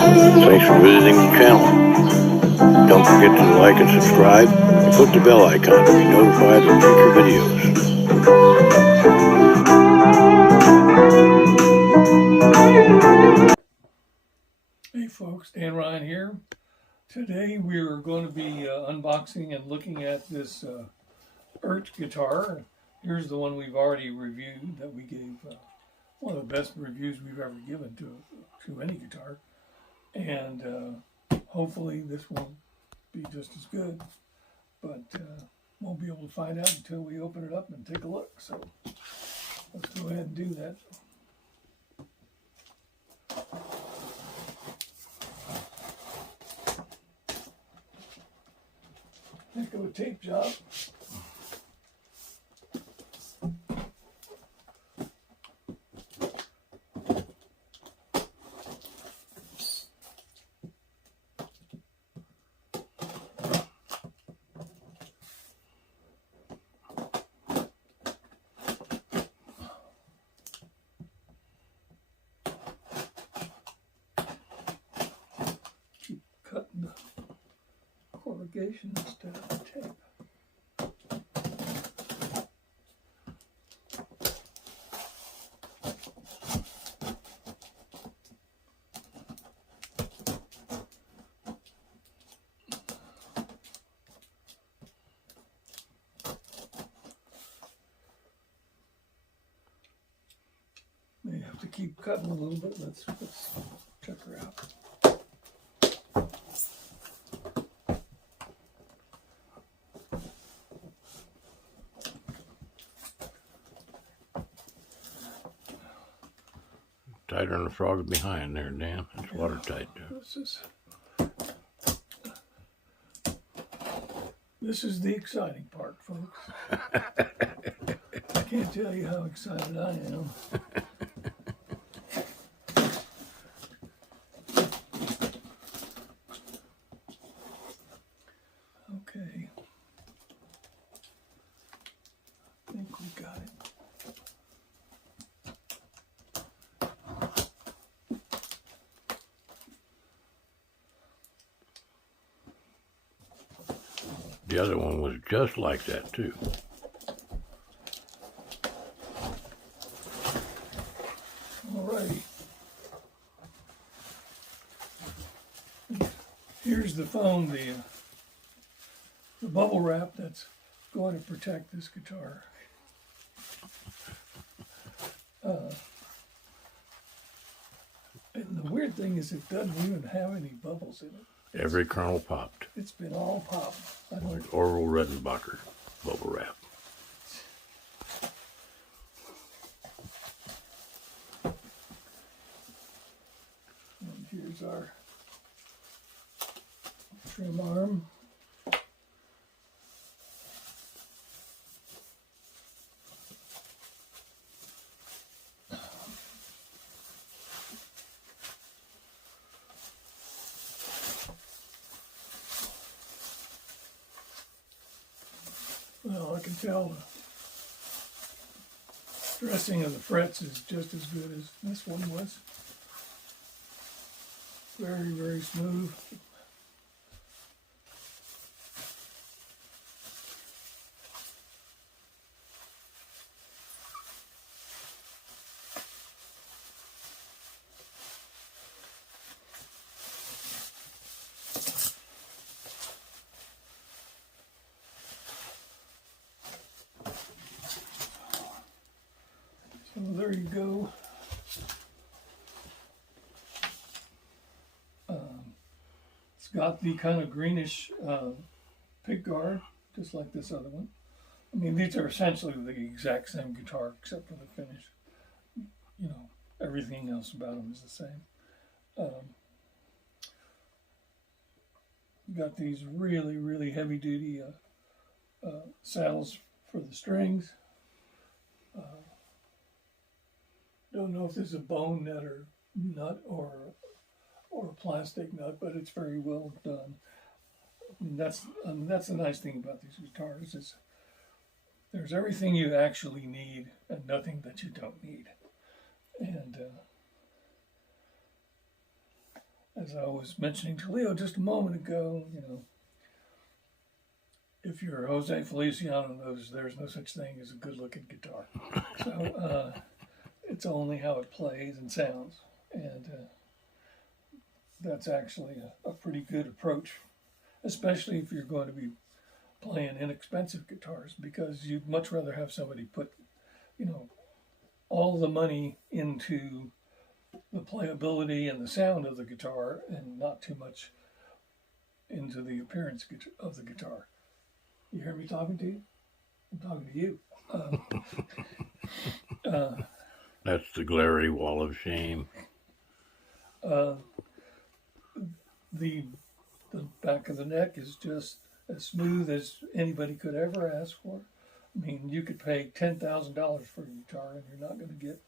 Thanks for visiting the channel. Don't forget to like and subscribe and click the bell icon to be notified of future videos. Hey folks, Dan Ryan here. Today we are going to be unboxing and looking at this Eart guitar. Here's the one we've already reviewed that we gave one of the best reviews we've ever given to any guitar. And hopefully this won't be just as good, but won't be able to find out until we open it up and take a look. So let's go ahead and do that. Heck of a tape job. Keep cutting the corrugation instead of the tape. May have to keep cutting a little bit. Let's check her out. Tighter than the frog behind there, Dan. It's watertight. This is the exciting part, folks. I can't tell you how excited I am. Okay. I think we got it. The other one was just like that, too. Alrighty. Here's the foam, the bubble wrap that's going to protect this guitar. And the weird thing is it doesn't even have any bubbles in it. Every kernel popped. It's been all popped. Like Orville Redenbacher bubble wrap. And here's our trim arm. Well, I can tell the dressing of the frets is just as good as this one was. Very, very smooth. So there you go. It's got the kind of greenish pick guard, just like this other one. I mean, these are essentially the exact same guitar except for the finish. You know, everything else about them is the same. Got these really, really heavy-duty saddles for the strings. Don't know if this is a bone nut or nut or a plastic nut, but it's very well done. And that's the nice thing about these guitars is there's everything you actually need and nothing that you don't need. And as as I was mentioning to Leo just a moment ago, you know, if you're Jose Feliciano knows there's no such thing as a good-looking guitar. So it's only how it plays and sounds, and that's actually a pretty good approach, especially if you're going to be playing inexpensive guitars, because you'd much rather have somebody put, you know, all the money into the playability and the sound of the guitar and not too much into the appearance of the guitar. You hear me talking to you? I'm talking to you. That's the glary wall of shame. The back of the neck is just as smooth as anybody could ever ask for. I mean, you could pay $10,000 for a guitar and you're not going to get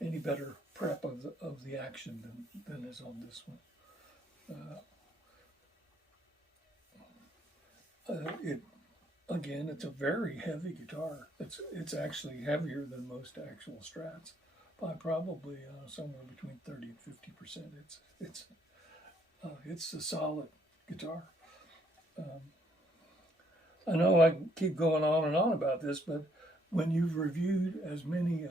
any better prep of the action than is on this one. It's a very heavy guitar. It's actually heavier than most actual Strats by probably somewhere between 30 and 50%. It's a solid guitar. I know I keep going on and on about this, but when you've reviewed as many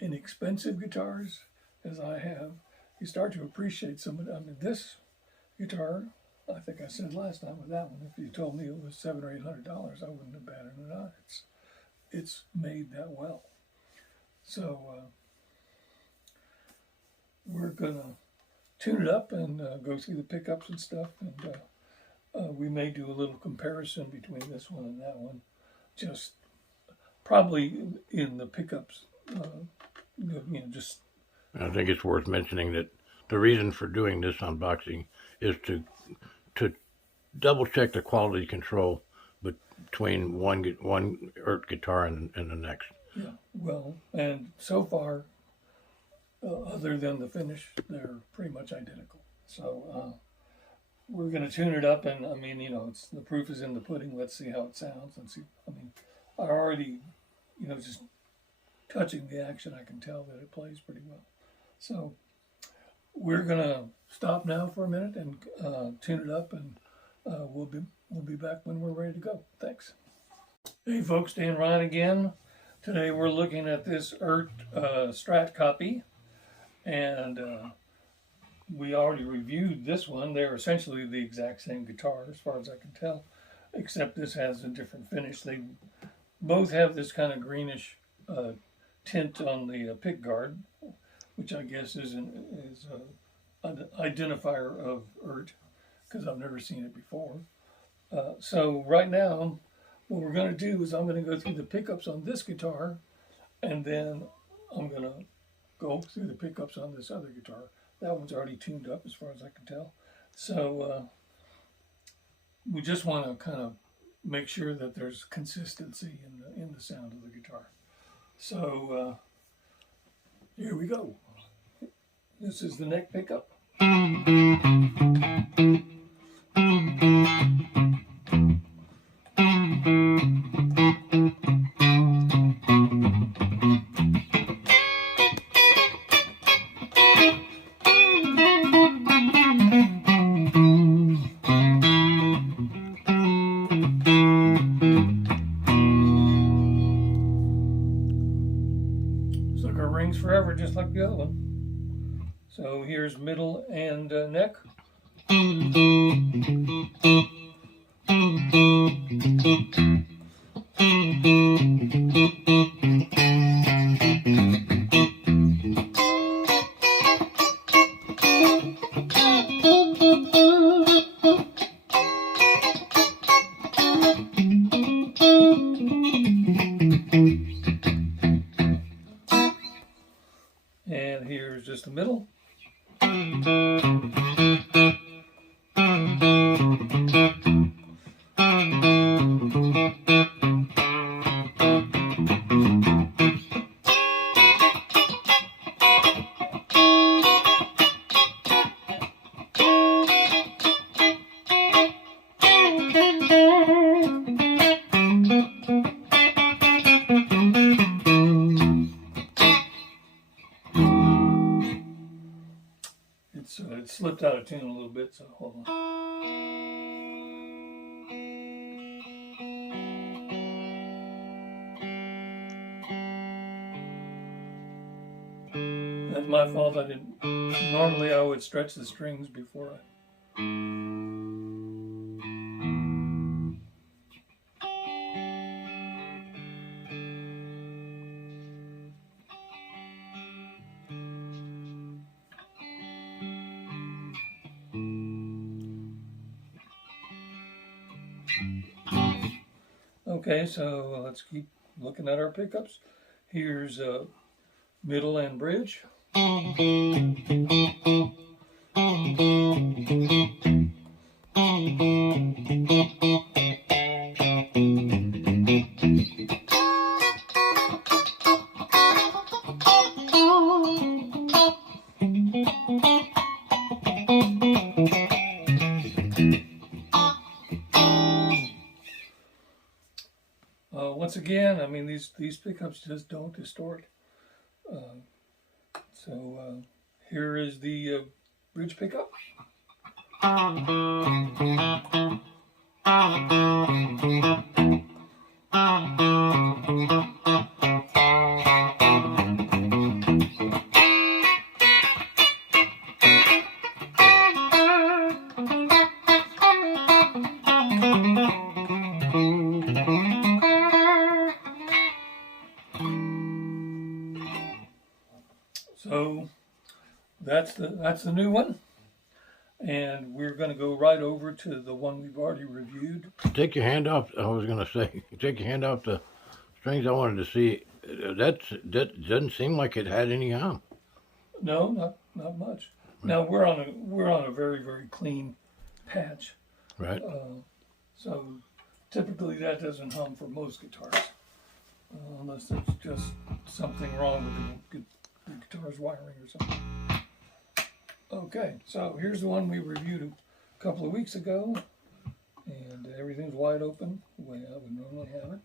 inexpensive guitars as I have, you start to appreciate some of them. I mean, this guitar, I think I said last time with that one, if you told me it was $700 or $800, I wouldn't have batted an eye. It's made that well. So we're gonna tune it up and go through the pickups and stuff, and we may do a little comparison between this one and that one, just probably in the pickups. Just. I think it's worth mentioning that the reason for doing this unboxing is to double check the quality control between one Eart guitar and the next. Yeah, well, and so far, other than the finish, they're pretty much identical. So we're going to tune it up, and I mean, you know, the proof is in the pudding. Let's see how it sounds and see. I mean, I already, you know, just touching the action, I can tell that it plays pretty well. So we're going to stop now for a minute and tune it up, and we'll be back when we're ready to go. Thanks. Hey folks, Dan Ryan again. Today we're looking at this Eart Strat copy, and we already reviewed this one. They're essentially the exact same guitar as far as I can tell, except this has a different finish. They both have this kind of greenish tint on the pick guard, which I guess is an identifier of Eart, because I've never seen it before. So right now, what we're going to do is I'm going to go through the pickups on this guitar, and then I'm going to go through the pickups on this other guitar. That one's already tuned up as far as I can tell. So we just want to kind of make sure that there's consistency in the sound of the guitar. So here we go. This is the neck pickup. Sucker rings forever, just like the other one. So here's middle and neck. And here's just the middle. it slipped out of tune a little bit, so hold on. That's my fault. I didn't. Normally I would stretch the strings before I. Okay, so let's keep looking at our pickups. Here's middle and bridge. Once again, I mean, these pickups just don't distort. Here is the bridge pickup. So that's the new one, and we're going to go right over to the one we've already reviewed. Take your hand off. I was going to say, take your hand off the strings. I wanted to see. That doesn't seem like it had any hum. No, not much. Now we're on a very, very clean patch, Right. so typically that doesn't hum for most guitars, unless there's just something wrong with the guitar's wiring or something. Okay, so here's the one we reviewed a couple of weeks ago, and everything's wide open the way I would normally have it.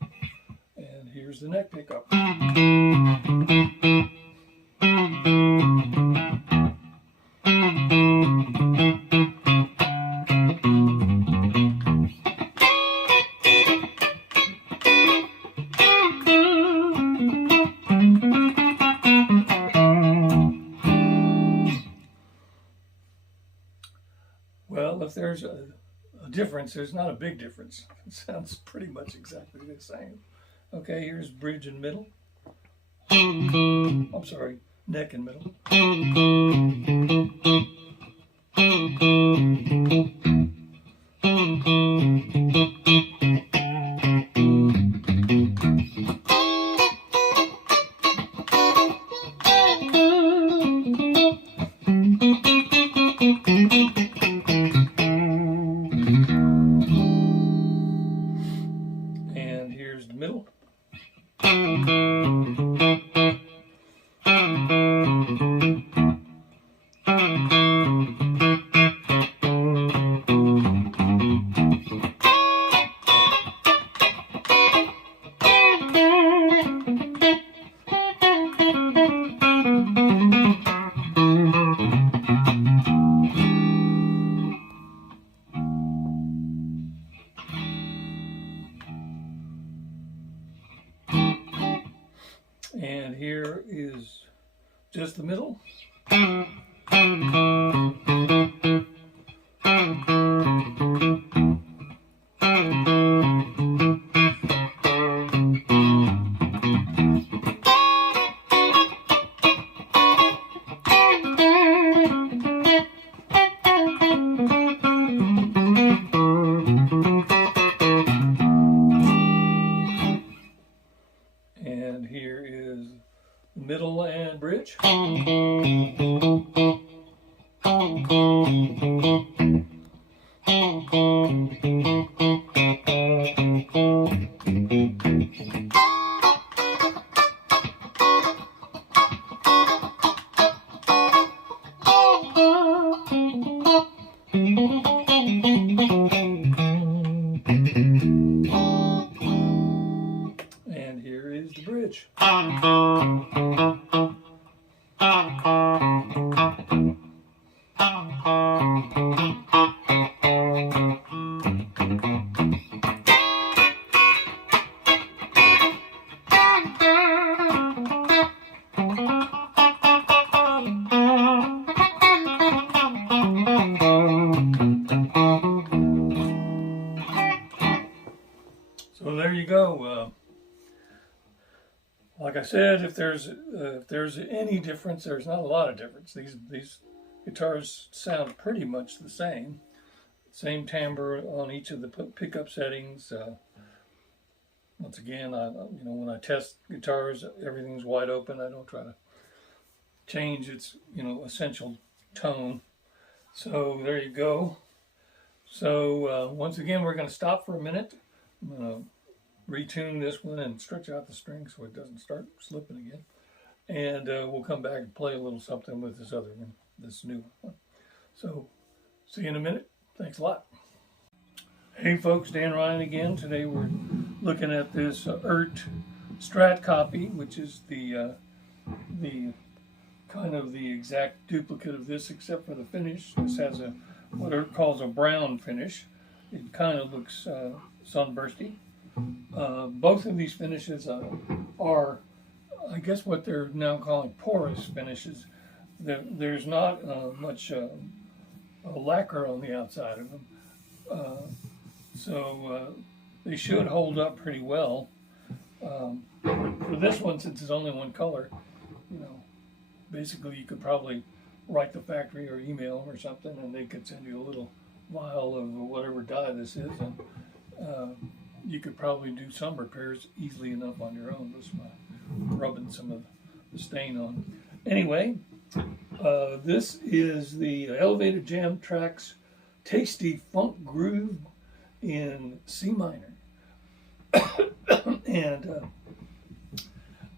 And here's the neck pickup. Well, if there's a difference, there's not a big difference. It sounds pretty much exactly the same. Okay, here's bridge and middle. I'm sorry, neck and middle. And here's the middle. And here is just the middle. And here is middle and bridge. And here is the bridge. So there you go. Like I said, if there's any difference, there's not a lot of difference. These guitars sound pretty much the same. Same timbre on each of the pickup settings. Once again, when I test guitars, everything's wide open. I don't try to change its essential tone. So there you go. So once again, we're going to stop for a minute. I'm going to retune this one and stretch out the string so it doesn't start slipping again. And we'll come back and play a little something with this other one, this new one. So see you in a minute. Thanks a lot. Hey folks, Dan Ryan again. Today we're looking at this Eart Strat copy, which is the kind of the exact duplicate of this except for the finish. This has a what Eart calls a brown finish. It kind of looks sunbursty. Both of these finishes are, I guess, what they're now calling porous finishes. There's not much lacquer on the outside of them, so they should hold up pretty well. For this one, since it's only one color, basically you could probably write the factory or email them or something, and they could send you a little vial of whatever dye this is, and you could probably do some repairs easily enough on your own just by rubbing some of the stain on. Anyway, this is the Elevated Jam Tracks Tasty Funk Groove in C minor. And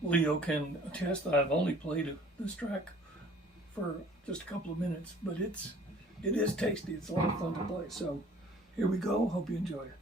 Leo can attest that I've only played this track for just a couple of minutes, but it is tasty. It's a lot of fun to play. So here we go. Hope you enjoy it.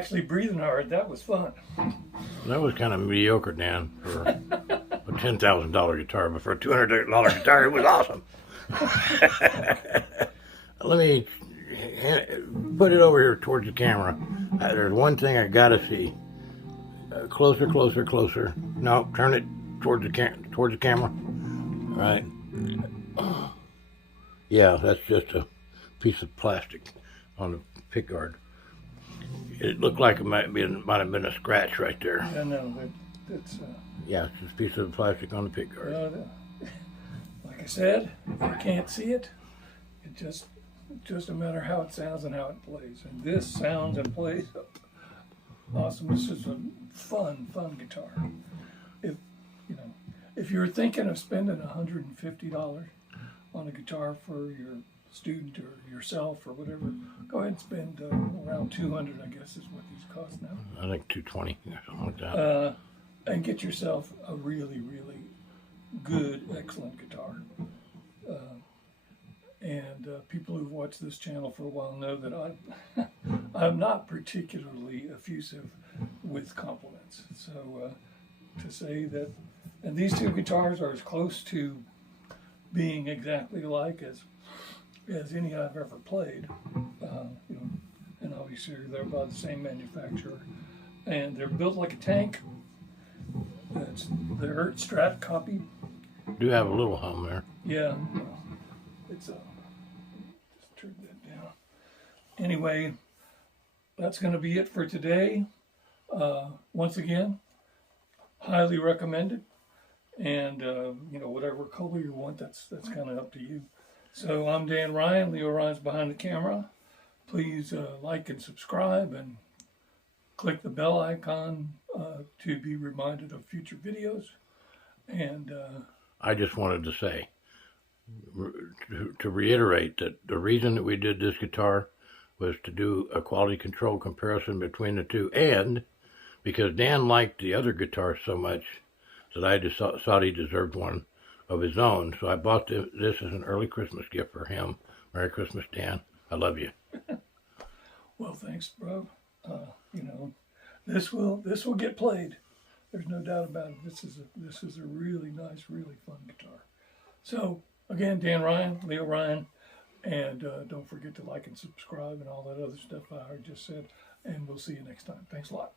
actually breathing hard. That was fun. That was kind of mediocre, Dan, for a $10,000 guitar, but for a $200 guitar, it was awesome. Let me put it over here towards the camera. There's one thing I gotta see. Closer, closer, closer. No, turn it towards the camera. Right. Yeah, that's just a piece of plastic on the pickguard. It looked like it might have been a scratch right there. Yeah, no, that's Yeah, it's just a piece of plastic on the pickguard. like I said, if you can't see it, it's just a matter how it sounds and how it plays. And this sounds and plays awesome. This is a fun guitar. If you're thinking of spending $150 on a guitar for your student or yourself or whatever, go ahead and spend around $200, I guess is what these cost now. I think $220, something like that. And get yourself a really, really good, excellent guitar. And people who've watched this channel for a while know that I'm not particularly effusive with compliments. So to say that, and these two guitars are as close to being exactly alike as any I've ever played. And obviously they're by the same manufacturer, and they're built like a tank. That's the Eart Strat copy. Do have a little hum there. Yeah, it's just turn that down. Anyway, that's going to be it for today. Once again, highly recommended. And whatever color you want, that's kind of up to you. So I'm Dan Ryan. Leo Ryan's behind the camera. Please like and subscribe and click the bell icon to be reminded of future videos. And I just wanted to say, to reiterate, that the reason that we did this guitar was to do a quality control comparison between the two, and because Dan liked the other guitar so much that I just thought he deserved one of his own. So I bought this as an early Christmas gift for him. Merry Christmas, Dan. I love you. Well, thanks, bro. This will get played. There's no doubt about it. This is a really nice, really fun guitar. So again, Dan Ryan, Leo Ryan, and don't forget to like and subscribe and all that other stuff I just said. And we'll see you next time. Thanks a lot.